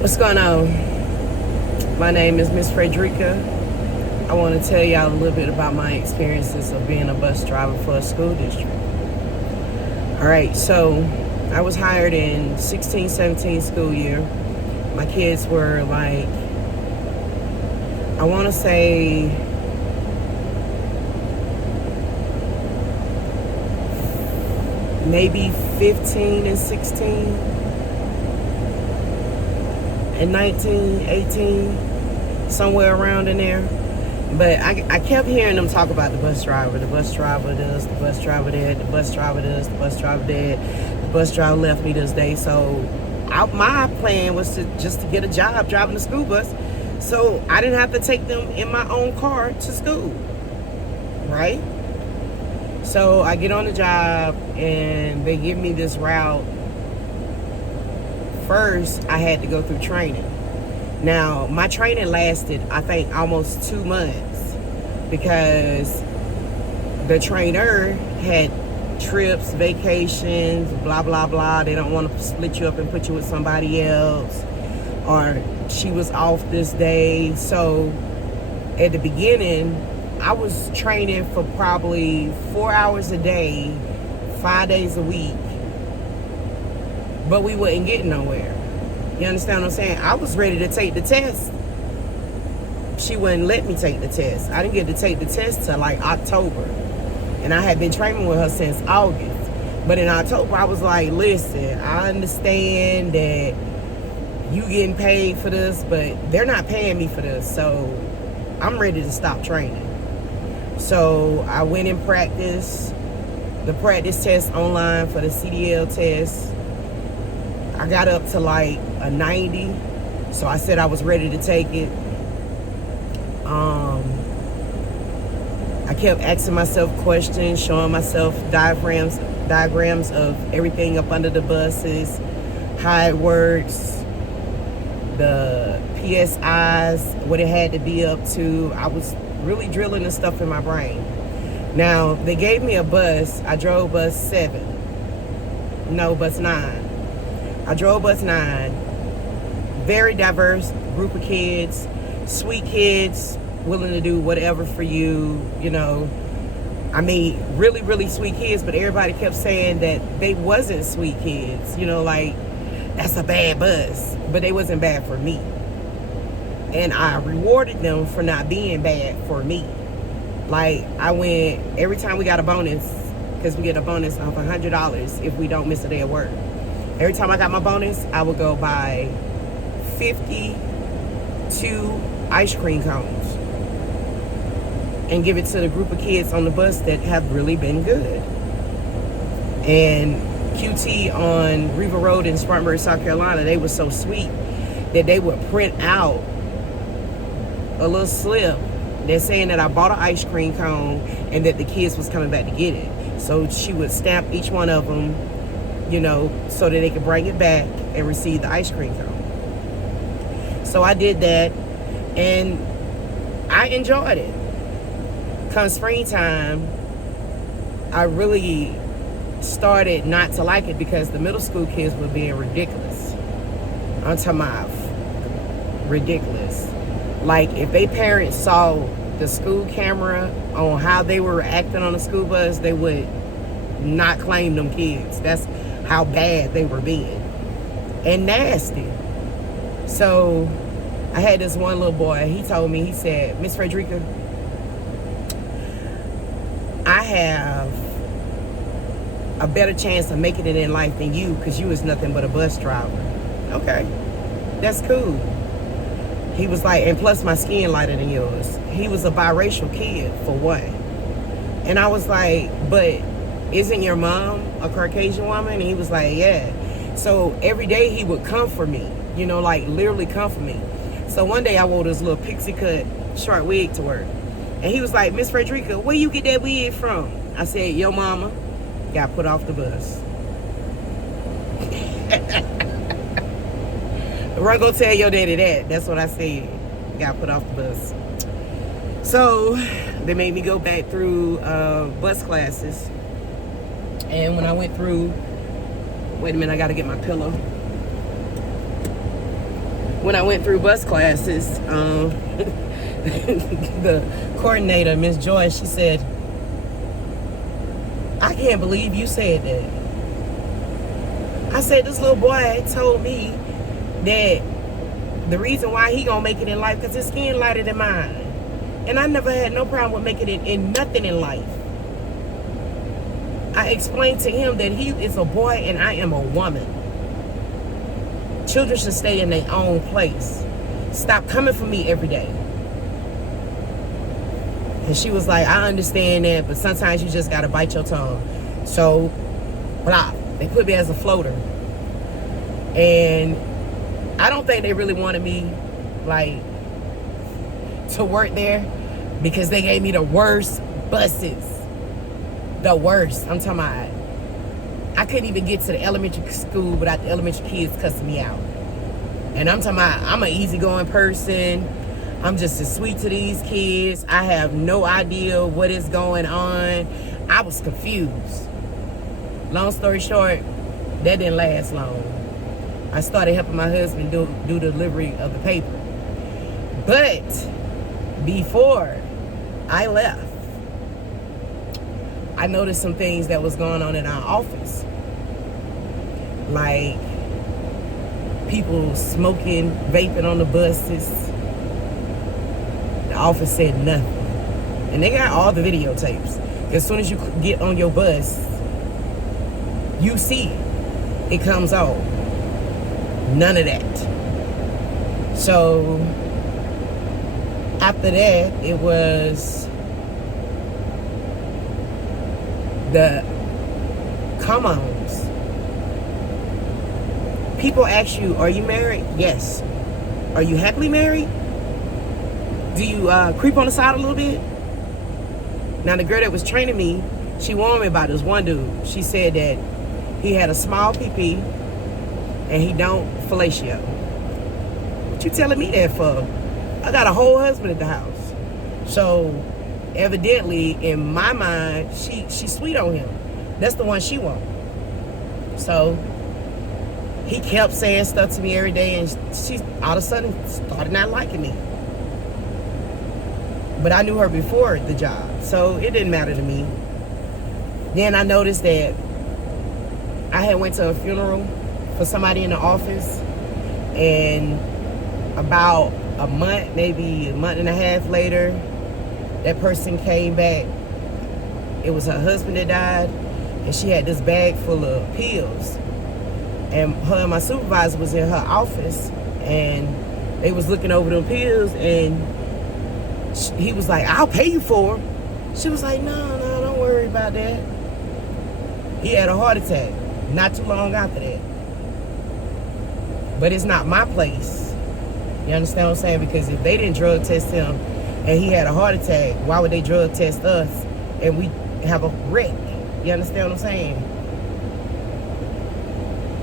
What's going on? My name is Miss Frederica. I want to tell y'all a little bit about my experiences of being a bus driver for a school district. All right, so I was hired in 16-17 school year. My kids were like, I want to say maybe 15 and 16 and 19, 18, somewhere around in there. But I kept hearing them talk about the bus driver. The bus driver does, the bus driver did, the bus driver does, the bus driver did. The bus driver left me this day. So my plan was to get a job driving the school bus, so I didn't have to take them in my own car to school, right? So I get on the job and they give me this route. First, I had to go through training. Now, my training lasted, I think, almost 2 months because the trainer had trips, vacations, blah, blah, blah. They don't want to split you up and put you with somebody else. Or she was off this day. So at the beginning, I was training for probably 4 hours a day, 5 days a week. But we wasn't getting nowhere. You understand what I'm saying? I was ready to take the test. She wouldn't let me take the test. I didn't get to take the test till like October. And I had been training with her since August. But in October, I was like, listen, I understand that you getting paid for this, but they're not paying me for this. So I'm ready to stop training. So I went and practiced the practice test online for the CDL test. I got up to like a 90, so I said I was ready to take it. I kept asking myself questions, showing myself diagrams of everything up under the buses, how it works, the PSIs, what it had to be up to. I was really drilling the stuff in my brain. Now, they gave me a bus. I drove bus 9. I drove bus 9. Very diverse group of kids, sweet kids, willing to do whatever for you, you know. I mean, really, really sweet kids, but everybody kept saying that they wasn't sweet kids, you know, like, that's a bad bus. But they wasn't bad for me. And I rewarded them for not being bad for me. Like, I went, every time we got a bonus, because we get a bonus of $100 if we don't miss a day of work. Every time I got my bonus, I would go buy 52 ice cream cones and give it to the group of kids on the bus that have really been good. And QT on Riva Road in Spartanburg, South Carolina, they were so sweet that they would print out a little slip that's saying that I bought an ice cream cone and that the kids was coming back to get it. So she would stamp each one of them, you know, so that they could bring it back and receive the ice cream cone. So I did that, and I enjoyed it. Come springtime, I really started not to like it because the middle school kids were being ridiculous. I'm talking about ridiculous. Like, if they parents saw the school camera on how they were acting on the school bus, they would not claim them kids. That's how bad they were being. And nasty. So I had this one little boy, he told me, he said, Miss Frederica, I have a better chance of making it in life than you because you was nothing but a bus driver. Okay, that's cool. He was like, and plus my skin lighter than yours. He was a biracial kid, for one. And I was like, but isn't your mom a Caucasian woman? And he was like, yeah. So every day he would come for me, you know, like literally come for me. So one day I wore this little pixie cut short wig to work. And he was like, Miss Frederica, where you get that wig from? I said, your mama got put off the bus. Run go tell your daddy that. That's what I said. Got put off the bus. So they made me go back through bus classes. And when I went through, wait a minute, I got to get my pillow. when I went through bus classes, the coordinator, Miss Joy, she said, I can't believe you said that. I said, this little boy told me that the reason why he gonna make it in life because his skin lighter than mine. And I never had no problem with making it in nothing in life. I explained to him that he is a boy and I am a woman. Children should stay in their own place. Stop coming for me every day. And she was like, I understand that, but sometimes you just gotta bite your tongue. So, blah. They put me as a floater. And I don't think they really wanted me, like, to work there because they gave me the worst buses. The worst. I'm talking about, I couldn't even get to the elementary school without the elementary kids cussing me out. And I'm talking about, I'm an easygoing person. I'm just as sweet to these kids. I have no idea what is going on. I was confused. Long story short, that didn't last long. I started helping my husband do delivery of the paper. But before I left, I noticed some things that was going on in our office. Like people smoking, vaping on the buses. The office said nothing. And they got all the videotapes. As soon as you get on your bus, you see it. It comes on. None of that. So after that, it was the come-ons. People ask you, are you married? Yes. Are you happily married? Do you creep on the side a little bit? Now, the girl that was training me, she warned me about this one dude. She said that he had a small pee-pee and he don't fellatio. What you telling me that for? I got a whole husband at the house. So evidently, in my mind, she's sweet on him. That's the one she wants. So he kept saying stuff to me every day, and she all of a sudden started not liking me. But I knew her before the job, so it didn't matter to me. Then I noticed that I had went to a funeral for somebody in the office, and about a month, maybe a month and a half later, that person came back. It was her husband that died, and she had this bag full of pills. And her and my supervisor was in her office, and they was looking over them pills, and he was like, I'll pay you for them. She was like, no, don't worry about that. He had a heart attack not too long after that. But it's not my place. You understand what I'm saying? Because if they didn't drug test him and he had a heart attack, why would they drug test us and we have a wreck? You understand what I'm saying?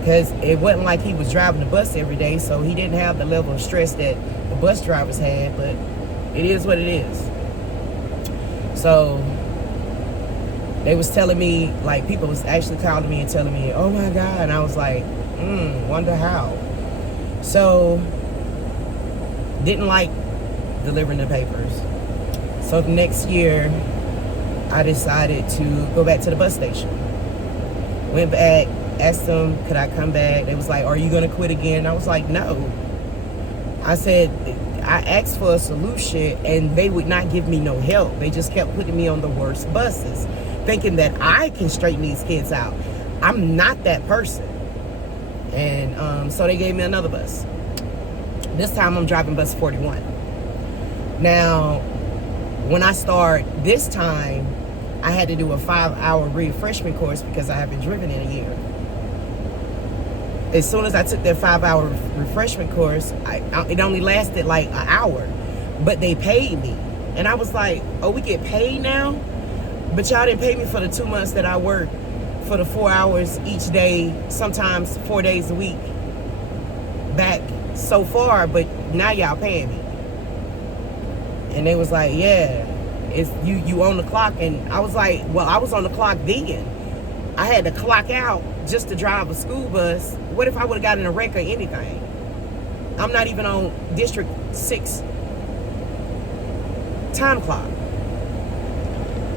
Because it wasn't like he was driving the bus every day, so he didn't have the level of stress that the bus drivers had, but it is what it is. So they was telling me, like, people was actually calling me and telling me, oh my God, and I was like, wonder how. So didn't like delivering the papers. So the next year, I decided to go back to the bus station. Went back, asked them, could I come back? They was like, are you gonna quit again? I was like, no. I said, I asked for a solution and they would not give me no help. They just kept putting me on the worst buses, thinking that I can straighten these kids out. I'm not that person. And so they gave me another bus. This time I'm driving bus 41. Now, when I start this time, I had to do a 5-hour refreshment course because I haven't driven in a year. As soon as I took that 5-hour refreshment course, it only lasted like an hour, but they paid me. And I was like, oh, we get paid now? But y'all didn't pay me for the 2 months that I worked for the 4 hours each day, sometimes 4 days a week back so far, but now y'all paying me. And they was like, yeah, it's you on the clock. And I was like, well, I was on the clock then. I had to clock out just to drive a school bus. What if I would have gotten a wreck or anything? I'm not even on District 6 time clock.